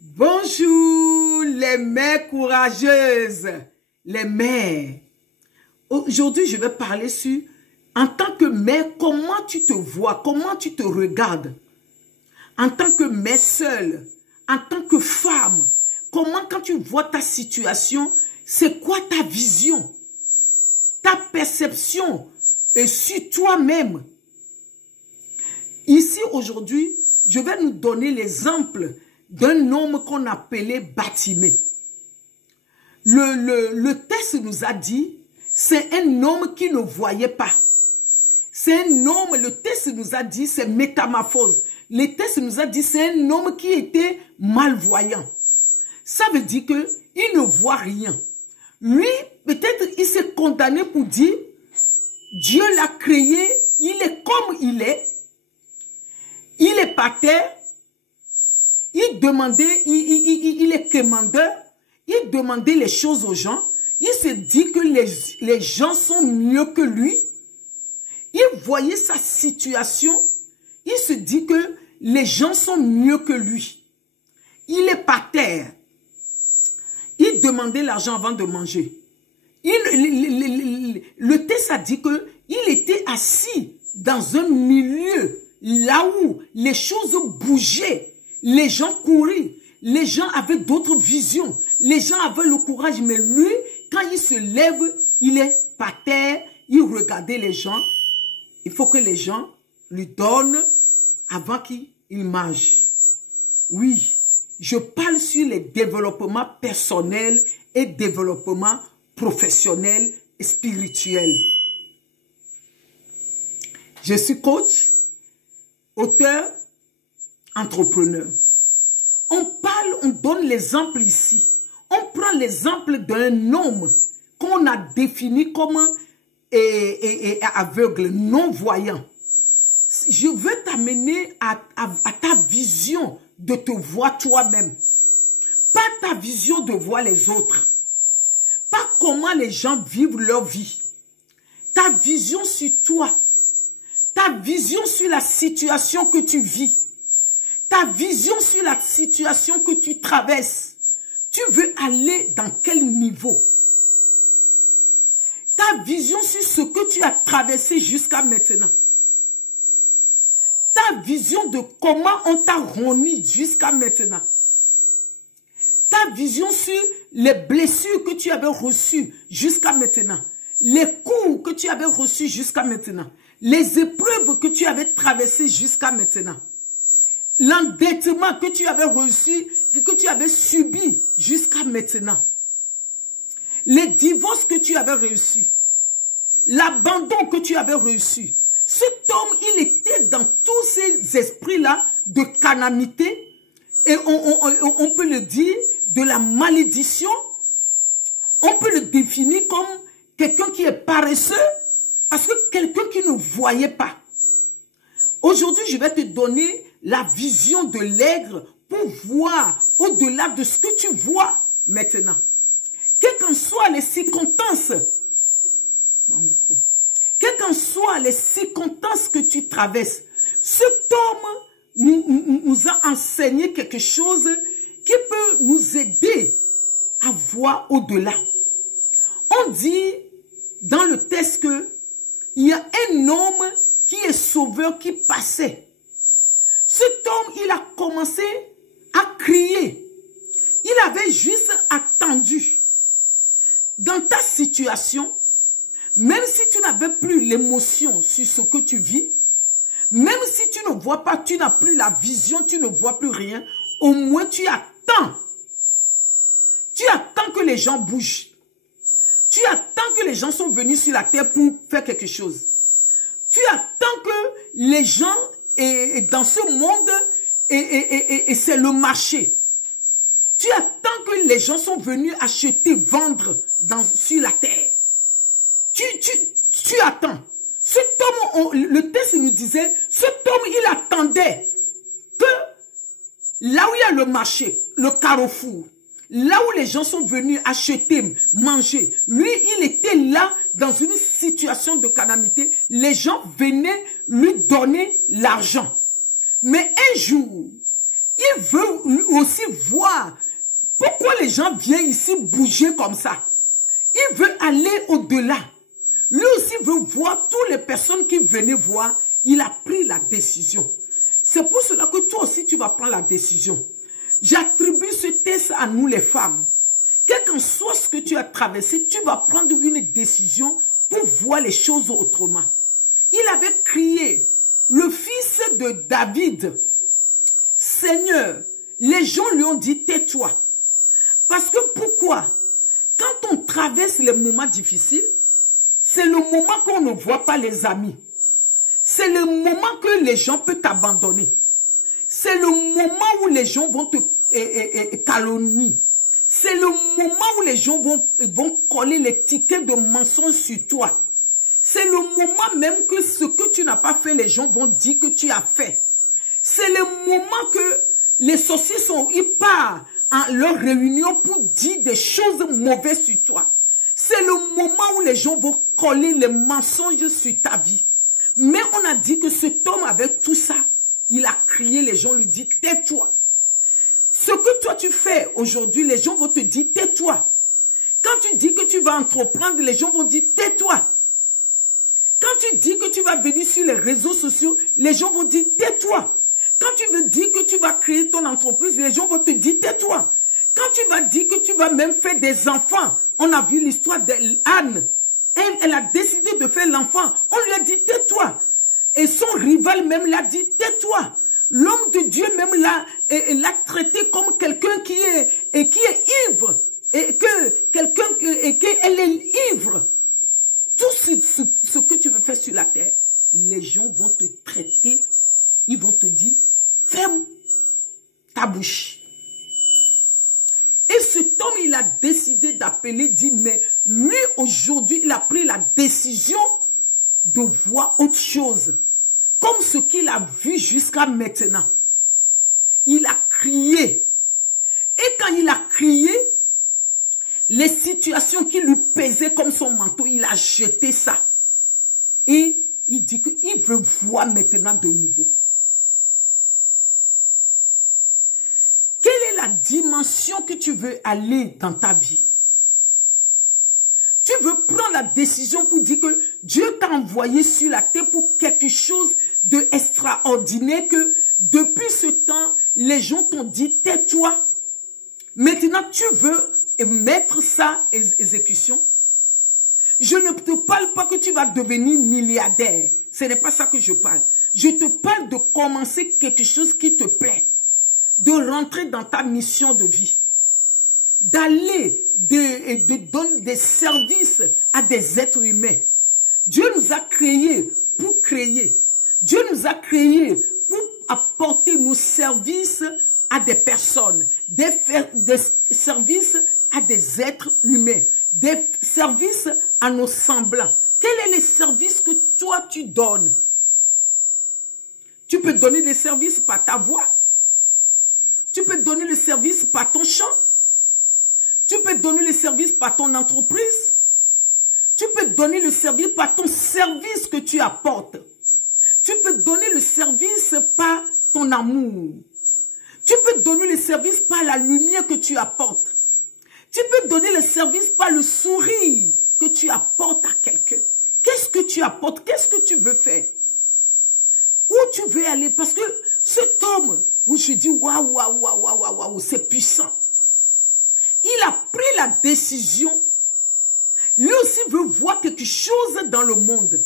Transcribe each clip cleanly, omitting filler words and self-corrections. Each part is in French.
Bonjour les mères courageuses, les mères. Aujourd'hui, je vais parler sur, en tant que mère, comment tu te vois, comment tu te regardes. En tant que mère seule, en tant que femme, comment quand tu vois ta situation, c'est quoi ta vision, ta perception sur toi-même. Ici, aujourd'hui, je vais nous donner l'exemple d'un homme qu'on appelait Bartimée. Le texte nous a dit, c'est un homme qui ne voyait pas. C'est un homme, le texte nous a dit, c'est métamorphose. Le texte nous a dit, c'est un homme qui était malvoyant. Ça veut dire qu'il ne voit rien. Lui, peut-être, il s'est condamné pour dire, Dieu l'a créé, il est comme il est par terre, il demandait, il est commandeur, il demandait les choses aux gens, il se dit que les gens sont mieux que lui, il voyait sa situation, il se dit que les gens sont mieux que lui. Il est par terre, il demandait l'argent avant de manger. Le texte a dit qu'il était assis dans un milieu là où les choses bougeaient, les gens couraient, les gens avaient d'autres visions, les gens avaient le courage, mais lui, quand il se lève, il est par terre, il regardait les gens. Il faut que les gens lui donnent avant qu'il mange. Oui, je parle sur les développements personnels et développement professionnel et spirituel. Je suis coach, auteur, entrepreneur. On donne l'exemple ici. On prend l'exemple d'un homme qu'on a défini comme aveugle, non-voyant. Je veux t'amener à ta vision de te voir toi-même. Pas ta vision de voir les autres. Pas comment les gens vivent leur vie. Ta vision sur toi. Ta vision sur la situation que tu vis. Ta vision sur la situation que tu traverses. Tu veux aller dans quel niveau? Ta vision sur ce que tu as traversé jusqu'à maintenant. Ta vision de comment on t'a roni jusqu'à maintenant. Ta vision sur les blessures que tu avais reçues jusqu'à maintenant. Les coups que tu avais reçus jusqu'à maintenant. Les épreuves que tu avais traversées jusqu'à maintenant. L'endettement que tu avais reçu, que tu avais subi jusqu'à maintenant. Les divorces que tu avais reçus. L'abandon que tu avais reçu. Cet homme, il était dans tous ces esprits-là de calamité. Et on peut le dire de la malédiction. On peut le définir comme quelqu'un qui est paresseux. Parce que quelqu'un qui ne voyait pas. Aujourd'hui, je vais te donner la vision de l'aigle pour voir au-delà de ce que tu vois maintenant. Quelles qu'en soient les circonstances, quelles qu'en soient les circonstances que tu traverses, cet homme nous a enseigné quelque chose qui peut nous aider à voir au-delà. On dit dans le texte qu'il y a un homme qui est sauveur qui passait. Cet homme, il a commencé à crier. Il avait juste attendu. Dans ta situation, même si tu n'avais plus l'émotion sur ce que tu vis, même si tu ne vois pas, tu n'as plus la vision, tu ne vois plus rien, au moins tu attends. Tu attends que les gens bougent. Tu attends que les gens sont venus sur la terre pour faire quelque chose. Tu attends que les gens, et dans ce monde, et c'est le marché. Tu attends que les gens sont venus acheter, vendre sur la terre. Tu attends. Cet homme, le texte nous disait, cet homme, il attendait que là où il y a le marché, le carrefour, là où les gens sont venus acheter, manger, lui, il était là dans une situation de calamité. Les gens venaient lui donner l'argent. Mais un jour, Il veut lui aussi voir pourquoi les gens viennent ici bouger comme ça. Il veut aller au-delà. Lui aussi veut voir toutes les personnes qui venaient voir. Il a pris la décision. C'est pour cela que toi aussi tu vas prendre la décision. J'attribue ce test à nous les femmes. Quel qu'en soit ce que tu as traversé, tu vas prendre une décision pour voir les choses autrement. Il avait crié, le fils de David, Seigneur, les gens lui ont dit, tais-toi. Parce que pourquoi? Quand on traverse les moments difficiles, c'est le moment qu'on ne voit pas les amis. C'est le moment que les gens peuvent t'abandonner. C'est le moment où les gens vont te calomnier. C'est le moment où les gens vont coller l'étiquette de mensonge sur toi. C'est le moment même que ce que tu n'as pas fait, les gens vont dire que tu as fait. C'est le moment que les sorciers ils partent à leur réunion pour dire des choses mauvaises sur toi. C'est le moment où les gens vont coller les mensonges sur ta vie. Mais on a dit que cet homme avec tout ça, il a crié, les gens lui disent, tais-toi. Ce que toi tu fais aujourd'hui, les gens vont te dire, tais-toi. Quand tu dis que tu vas entreprendre, les gens vont dire, tais-toi. Quand tu dis que tu vas venir sur les réseaux sociaux, les gens vont dire, tais-toi. Quand tu veux dire que tu vas créer ton entreprise, les gens vont te dire, tais-toi. Quand tu vas dire que tu vas même faire des enfants, on a vu l'histoire d'Anne. Elle a décidé de faire l'enfant. On lui a dit, tais-toi. Et son rival même l'a dit, tais-toi. L'homme de Dieu même l'a traité comme quelqu'un qui est ivre. Et qu'elle est ivre. Tout ce que tu veux faire sur la terre, les gens vont te traiter, ils vont te dire, ferme ta bouche. Et cet homme, il a décidé d'appeler, dit, mais lui, aujourd'hui, il a pris la décision de voir autre chose. Comme ce qu'il a vu jusqu'à maintenant. Il a crié. Et quand il a crié, les situations qui lui pesaient comme son manteau, il a jeté ça. Et il dit qu'il veut voir maintenant de nouveau. Quelle est la dimension que tu veux aller dans ta vie? Tu veux prendre la décision pour dire que Dieu t'a envoyé sur la terre pour quelque chose d'extraordinaire, que depuis ce temps, les gens t'ont dit, tais-toi. Maintenant, tu veux mettre ça en exécution. Je ne te parle pas que tu vas devenir milliardaire. Ce n'est pas ça que je parle. Je te parle de commencer quelque chose qui te plaît. De rentrer dans ta mission de vie. D'aller, de donner des services à des êtres humains. Dieu nous a créés pour créer. Dieu nous a créés pour apporter nos services à des personnes, des services à des êtres humains, des services à nos semblants. Quels sont les services que toi tu donnes? Tu peux donner des services par ta voix. Tu peux donner le service par ton chant. Tu peux donner le service par ton entreprise. Tu peux donner le service par ton service que tu apportes. Tu peux donner le service par ton amour. Tu peux donner le service par la lumière que tu apportes. Tu peux donner le service par le sourire que tu apportes à quelqu'un. Qu'est-ce que tu apportes? Qu'est-ce que tu veux faire? Où tu veux aller? Parce que cet homme, où je dis waouh, waouh, waouh, waouh, waouh, c'est puissant. Il a pris la décision. Lui aussi veut voir quelque chose dans le monde.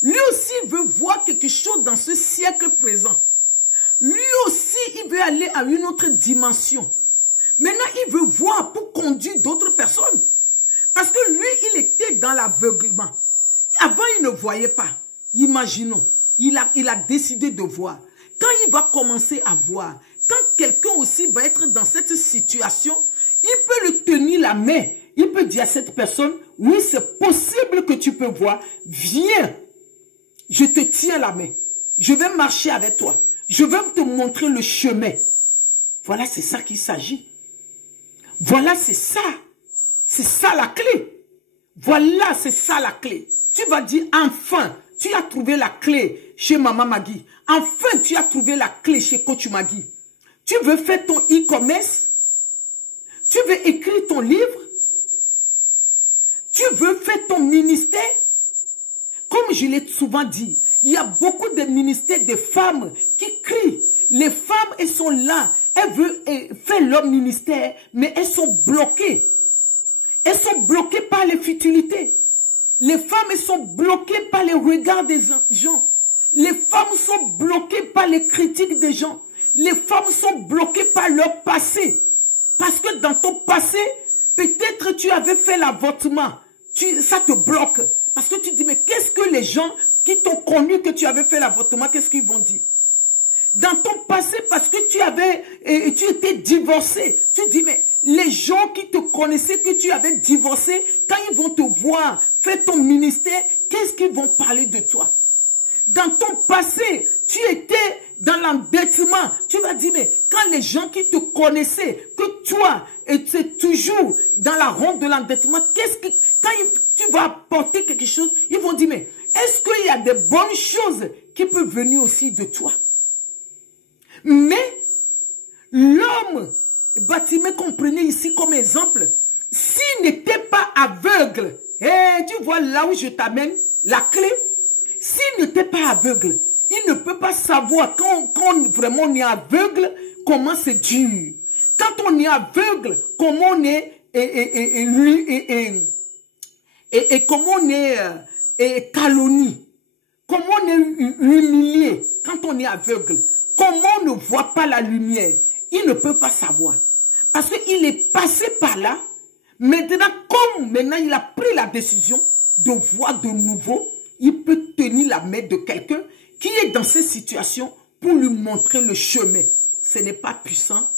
Lui aussi veut voir quelque chose dans ce siècle présent. Lui aussi, il veut aller à une autre dimension. Maintenant, il veut voir pour conduire d'autres personnes. Parce que lui, il était dans l'aveuglement. Avant, il ne voyait pas. Imaginons, il a décidé de voir. Quand il va commencer à voir, quand quelqu'un aussi va être dans cette situation, il peut lui tenir la main. Il peut dire à cette personne, oui, c'est possible que tu peux voir. Viens, je te tiens la main. Je vais marcher avec toi. Je vais te montrer le chemin. Voilà, c'est ça qu'il s'agit. Voilà, c'est ça. C'est ça la clé. Voilà, c'est ça la clé. Tu vas dire, enfin, tu as trouvé la clé chez Maman Magui. Enfin, tu as trouvé la clé chez Coach Magui. Tu veux faire ton e-commerce? Tu veux écrire ton livre? Tu veux faire ton ministère? Comme je l'ai souvent dit, il y a beaucoup de ministères de femmes qui crient. Les femmes, elles sont là. Elles veulent faire leur ministère, mais elles sont bloquées. Elles sont bloquées par les futilités. Les femmes, elles sont bloquées par les regards des gens. Les femmes sont bloquées par les critiques des gens. Les femmes sont bloquées par leur passé. Parce que dans ton passé, peut-être tu avais fait l'avortement. Ça te bloque. Parce que tu dis, mais qu'est-ce que les gens qui t'ont connu que tu avais fait l'avortement, qu'est-ce qu'ils vont dire? Dans ton passé, parce que tu étais divorcé, tu dis, mais les gens qui te connaissaient que tu avais divorcé, quand ils vont te voir faire ton ministère, qu'est-ce qu'ils vont parler de toi? Dans ton passé, tu étais dans l'endettement. Tu vas dire, mais quand les gens qui te connaissaient, que toi, étais toujours dans la ronde de l'endettement, quand tu vas apporter quelque chose, ils vont dire, mais est-ce qu'il y a des bonnes choses qui peuvent venir aussi de toi? Mais l'homme, Bartimée qu'on prenait ici comme exemple, s'il n'était pas aveugle, tu vois là où je t'amène, la clé, s'il n'était pas aveugle, il ne peut pas savoir quand vraiment on est aveugle, comment c'est dur. Quand on est aveugle, comment on est comment on est calomnie, comment on est humilié quand on est aveugle, comment on ne voit pas la lumière. Il ne peut pas savoir. Parce qu'il est passé par là. Maintenant, comme maintenant il a pris la décision de voir de nouveau, il peut tenir la main de quelqu'un qui est dans cette situation pour lui montrer le chemin. Ce n'est pas puissant.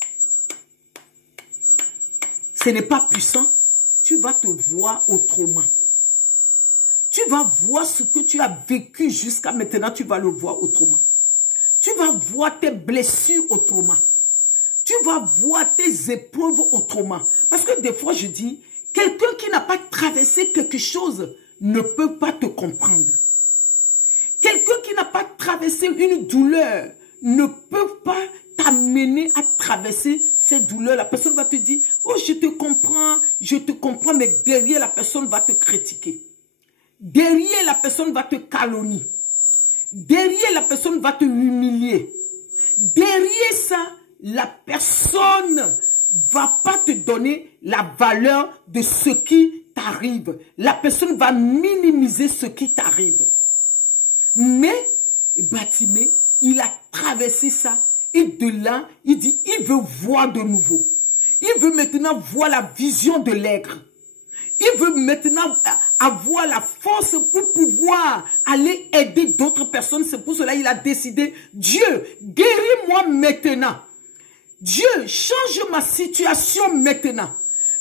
Ce n'est pas puissant. Tu vas te voir autrement. Tu vas voir ce que tu as vécu jusqu'à maintenant, tu vas le voir autrement. Tu vas voir tes blessures autrement. Tu vas voir tes épreuves autrement. Parce que des fois, je dis, quelqu'un qui n'a pas traversé quelque chose ne peut pas te comprendre. Quelqu'un qui n'a pas traversé une douleur ne peut pas t'amener à traverser cette douleur. La personne va te dire, oh, je te comprends, mais derrière, la personne va te critiquer. Derrière, la personne va te calomnier. Derrière, la personne va te humilier. Derrière ça, la personne va pas te donner la valeur de ce qui t'arrive. La personne va minimiser ce qui t'arrive. Mais, Bartimée, il a traversé ça. Et de là, il dit, il veut voir de nouveau. Il veut maintenant voir la vision de l'aigle. Il veut maintenant avoir la force pour pouvoir aller aider d'autres personnes. C'est pour cela qu'il a décidé, Dieu, guéris-moi maintenant. Dieu, change ma situation maintenant.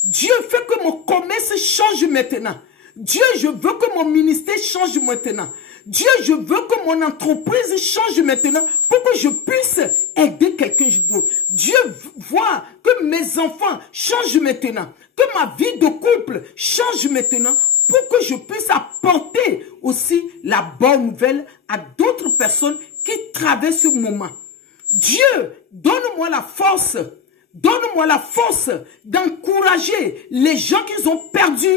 Dieu, fais que mon commerce change maintenant. Dieu, je veux que mon ministère change maintenant. Dieu, je veux que mon entreprise change maintenant pour que je puisse aider quelqu'un d'autre. Dieu voit que mes enfants changent maintenant, que ma vie de couple change maintenant pour que je puisse apporter aussi la bonne nouvelle à d'autres personnes qui traversent ce moment. Dieu, donne-moi la force. Donne-moi la force d'encourager les gens qui ont perdu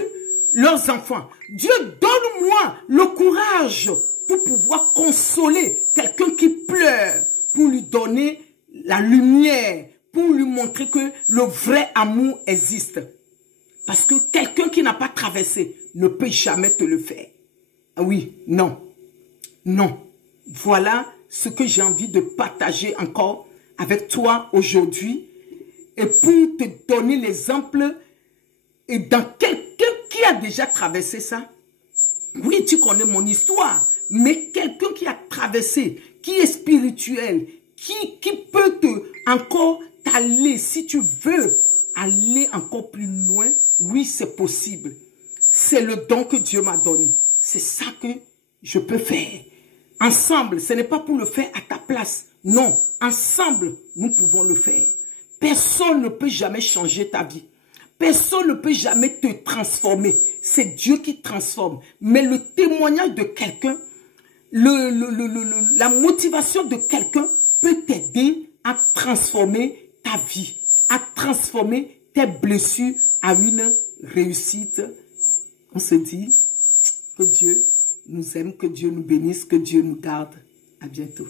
leurs enfants. Dieu, donne-moi le courage pour pouvoir consoler quelqu'un qui pleure, pour lui donner la lumière, pour lui montrer que le vrai amour existe. Parce que quelqu'un qui n'a pas traversé ne peut jamais te le faire. Ah oui, non, non. Voilà ce que j'ai envie de partager encore avec toi aujourd'hui. Et pour te donner l'exemple et dans quelqu'un qui a déjà traversé ça. Oui, tu connais mon histoire, mais quelqu'un qui a traversé, qui est spirituel, qui peut encore t'aller, si tu veux aller encore plus loin, oui, c'est possible. C'est le don que Dieu m'a donné. C'est ça que je peux faire. Ensemble, ce n'est pas pour le faire à ta place. Non, ensemble, nous pouvons le faire. Personne ne peut jamais changer ta vie. Personne ne peut jamais te transformer. C'est Dieu qui transforme. Mais le témoignage de quelqu'un, la motivation de quelqu'un peut t'aider à transformer ta vie, à transformer tes blessures à une réussite. On se dit que Dieu nous aime, que Dieu nous bénisse, que Dieu nous garde. À bientôt.